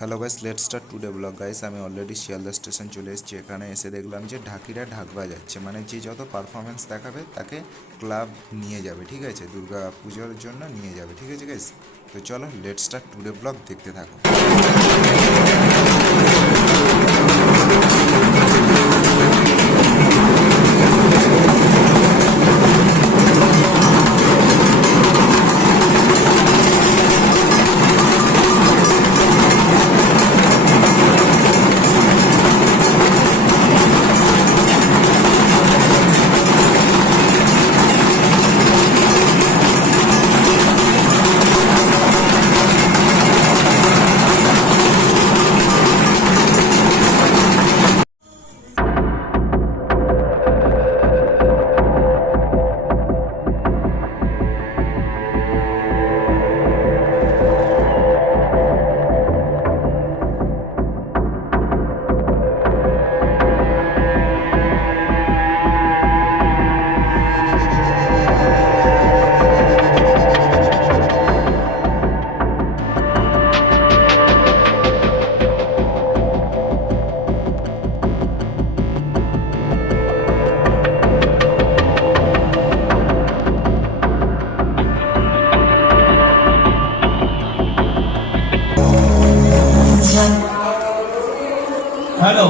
Hello guys, let's start today blog. Guys, আমি already Sealdah station চলে এসেছি। এখানে এসে দেখলাম যে ঢাকিরা ঢাক বাজাচ্ছে, মানে যে যত পারফরমেন্স দেখাবে তাকে ক্লাব নিয়ে যাবে, ঠিক আছে, দুর্গা পুজোর জন্য নিয়ে যাবে, ঠিক আছে গাইস। তো চলো লেটস স্টার্ট টুডে ব্লগ, দেখতে থাকো। হ্যালো,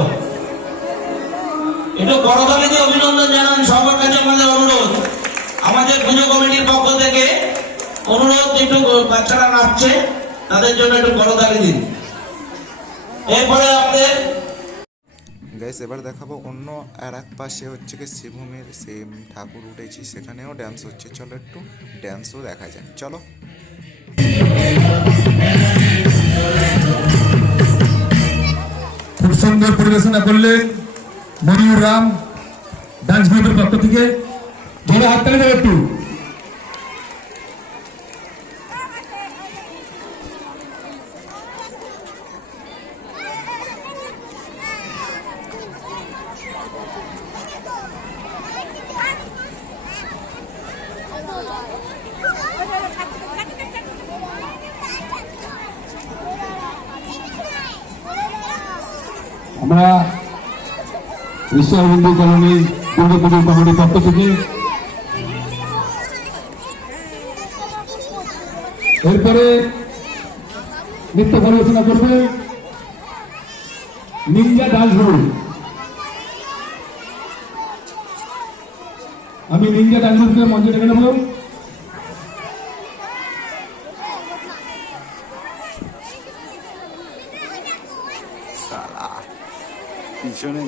একটু করতালিতে অভিনন্দন জানান সবার কাছে। আমাদের অনুরোধ, আমাদের পুজো কমিটির পক্ষ থেকে অনুরোধ, একটু বাচ্চারা নাচছে তাদের জন্য একটু করতালি দিন। এরপরে আপনাদের গাইস, এবার দেখাবো অন্য আর এক পাশে হচ্ছে কি শ্রীভূমির সেম ঠাকুর উঠেছি, সেখানেও ড্যান্স হচ্ছে। চলো একটু ড্যান্সও দেখা যাক, চলো। খুব সুন্দর পরিবেশনা করলেন মনিউর রাম ডান্স গ্রুপের পক্ষ থেকে। ধরে হাততালি দেবে একটু। আমরা বিশ্ব হিন্দু কলোনি দুর্গা পুজোর কমিটির পক্ষ থেকে এরপরে নৃত্য পরিবেশনা করবে নিনজা ডান্স গ্রুপ। আমি নিনজা ডান্স গ্রুপকে মঞ্চে ডেকে নেব। পিছনে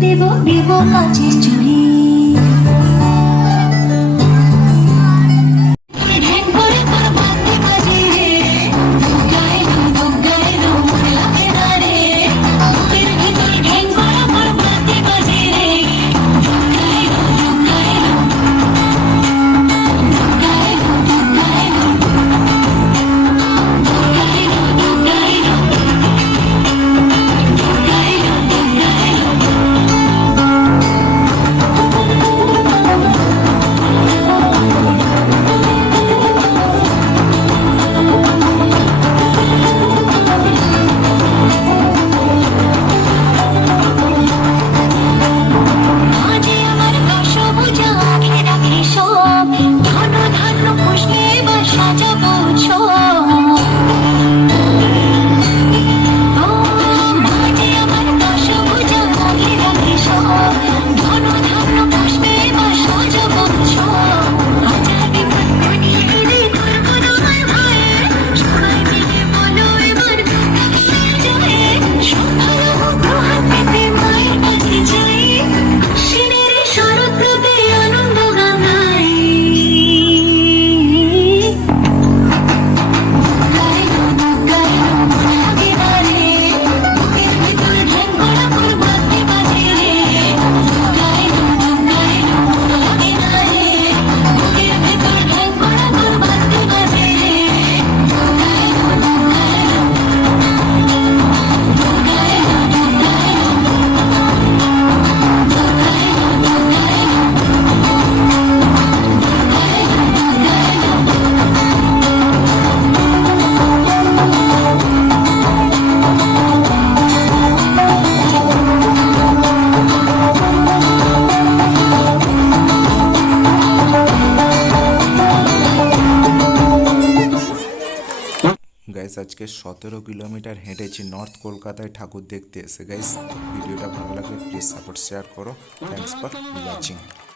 দেব দেব কাছে চুরি গাইস আজকে 17 কিলোমিটার হেঁটেছি নর্থ কলকাতায় ঠাকুর দেখতে এসে। গাইস ভিডিওটা ভালো লাগলে প্লিজ সাপোর্ট শেয়ার করো। Thanks for watching.